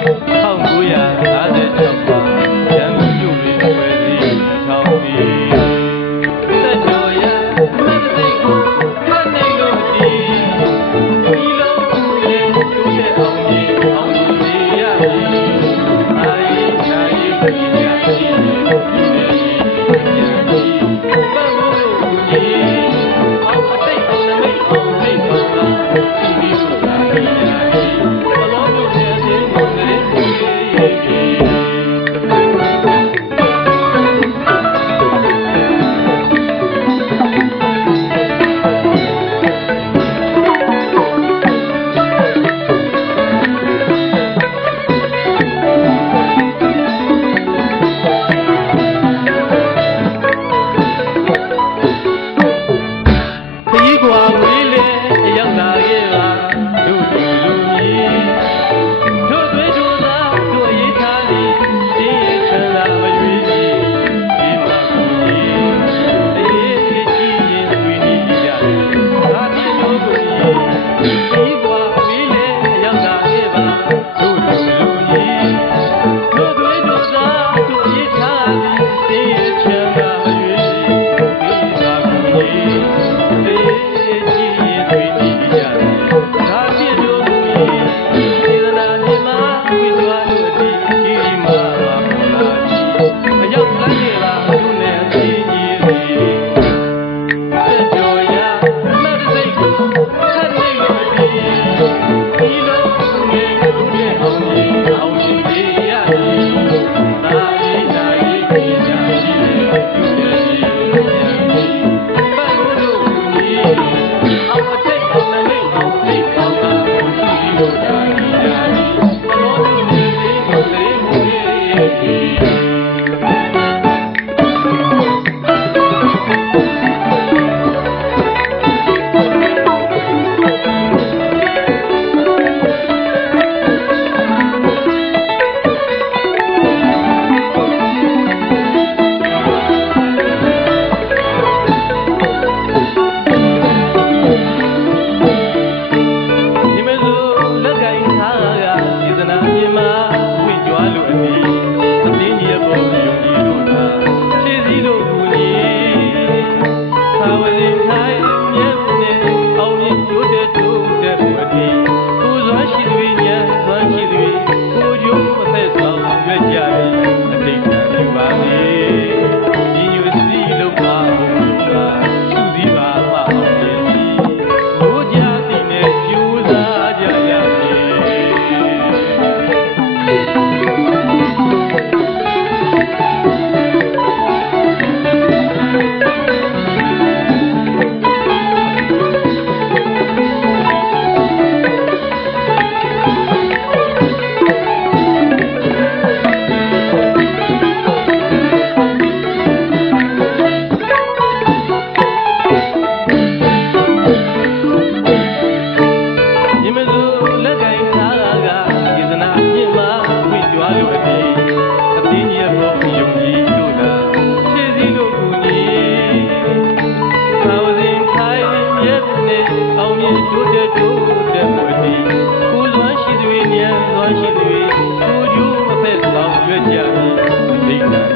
Oh,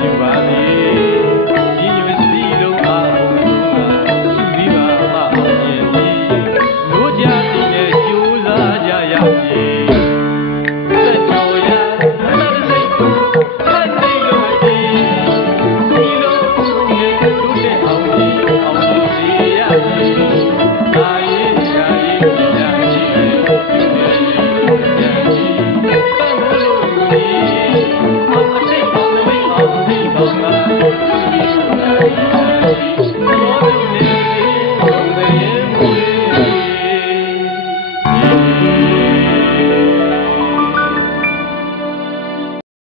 invade.